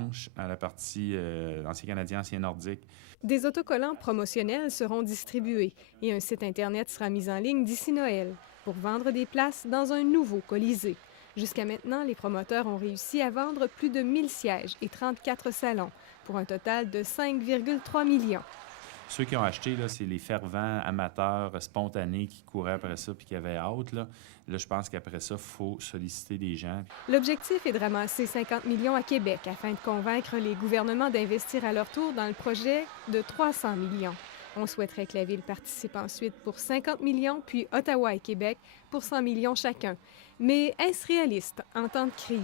blanche à la partie ancien canadien, ancien nordique. Des autocollants promotionnels seront distribués et un site Internet sera mis en ligne d'ici Noël pour vendre des places dans un nouveau Colisée. Jusqu'à maintenant, les promoteurs ont réussi à vendre plus de 1000 sièges et 34 salons pour un total de 5,3 millions. Ceux qui ont acheté, là, c'est les fervents amateurs spontanés qui couraient après ça puis qui avaient hâte. Là, je pense qu'après ça, il faut solliciter des gens. L'objectif est de ramasser 50 millions à Québec afin de convaincre les gouvernements d'investir à leur tour dans le projet de 300 millions. On souhaiterait que la Ville participe ensuite pour 50 millions, puis Ottawa et Québec pour 100 millions chacun. Mais est-ce réaliste en temps de crise?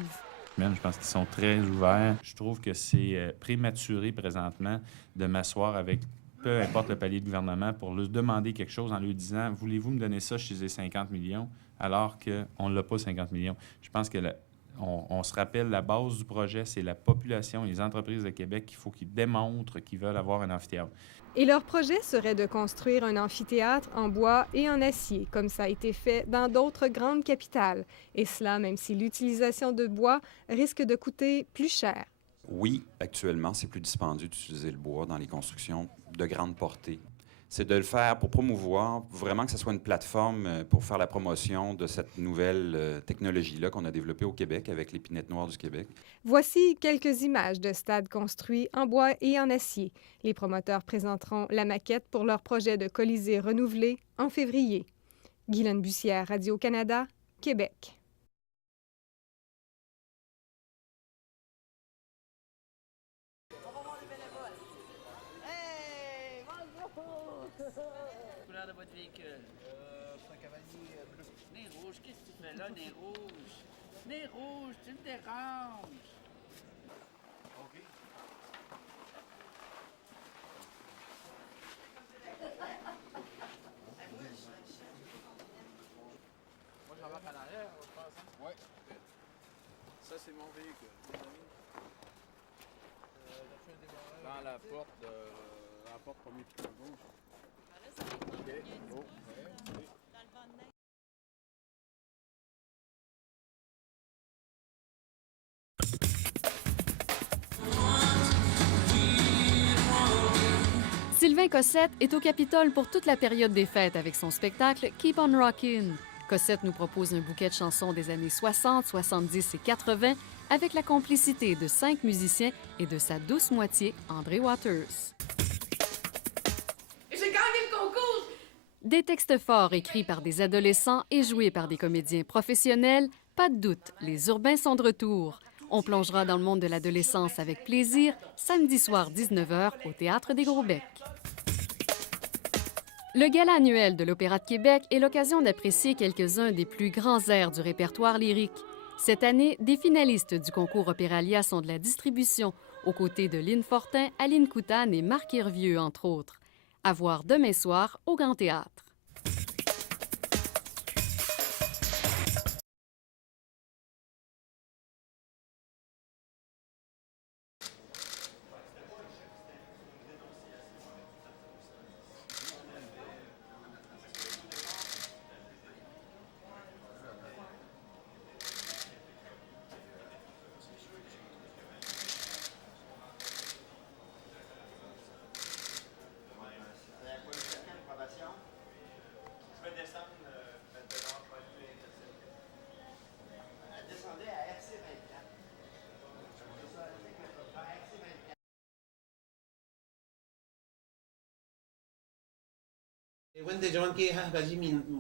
Je pense qu'ils sont très ouverts. Je trouve que c'est prématuré présentement de m'asseoir avec peu importe le palier de gouvernement pour leur demander quelque chose en leur disant « Voulez-vous me donner ça, je suis 50 millions ?» alors qu'on ne l'a pas 50 millions. Je pense que on se rappelle la base du projet, c'est la population, les entreprises de Québec qu'il faut qu'ils démontrent qu'ils veulent avoir un amphithéâtre. Et leur projet serait de construire un amphithéâtre en bois et en acier, comme ça a été fait dans d'autres grandes capitales. Et cela, même si l'utilisation de bois risque de coûter plus cher. Oui, actuellement, c'est plus dispendieux d'utiliser le bois dans les constructions de grande portée. C'est de le faire pour promouvoir, vraiment que ce soit une plateforme pour faire la promotion de cette nouvelle technologie-là qu'on a développée au Québec avec l'épinette noire du Québec. Voici quelques images de stades construits en bois et en acier. Les promoteurs présenteront la maquette pour leur projet de Colisée renouvelé en février. Guylaine Bussière, Radio-Canada, Québec. Couleur de votre véhicule? C'est un cavalier bleu. Nez rouge, qu'est-ce que tu fais là, nez rouge? Nez rouge, tu me déranges. OK. Moi, j'embarque en arrière, je pense. Oui. Ça, c'est mon véhicule. Dans la porte premier piton gauche. Sylvain Cossette est au Capitole pour toute la période des fêtes avec son spectacle Keep on Rockin'. Cossette nous propose un bouquet de chansons des années 60, 70 et 80 avec la complicité de 5 musiciens et de sa douce moitié, André Waters. J'ai gagné le concours! Des textes forts écrits par des adolescents et joués par des comédiens professionnels, pas de doute, les Urbains sont de retour. On plongera dans le monde de l'adolescence avec plaisir, samedi soir 19h au Théâtre des Gros-Becs. Le gala annuel de l'Opéra de Québec est l'occasion d'apprécier quelques-uns des plus grands airs du répertoire lyrique. Cette année, des finalistes du concours Opéralia sont de la distribution, aux côtés de Lynn Fortin, Aline Coutane et Marc Hervieux, entre autres. À voir demain soir au Grand Théâtre.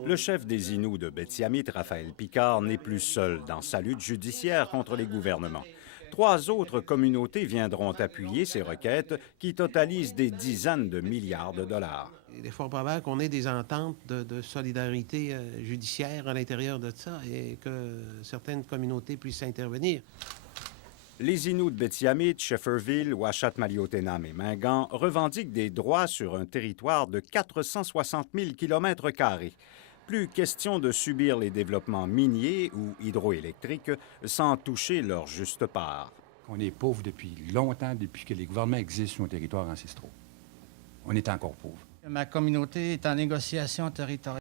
Le chef des Inuits de Bétiamit, Raphaël Picard, n'est plus seul dans sa lutte judiciaire contre les gouvernements. 3 autres communautés viendront appuyer ces requêtes qui totalisent des dizaines de milliards de dollars. Il est fort probable qu'on ait des ententes de solidarité judiciaire à l'intérieur de ça et que certaines communautés puissent intervenir. Les Inuits de Bétiamit, Shefferville, Ouachat-Maliotenam et Mingan revendiquent des droits sur un territoire de 460 000 km². Plus question de subir les développements miniers ou hydroélectriques sans toucher leur juste part. On est pauvre depuis longtemps, depuis que les gouvernements existent sur nos territoires ancestraux. On est encore pauvre. Ma communauté est en négociation territoriale.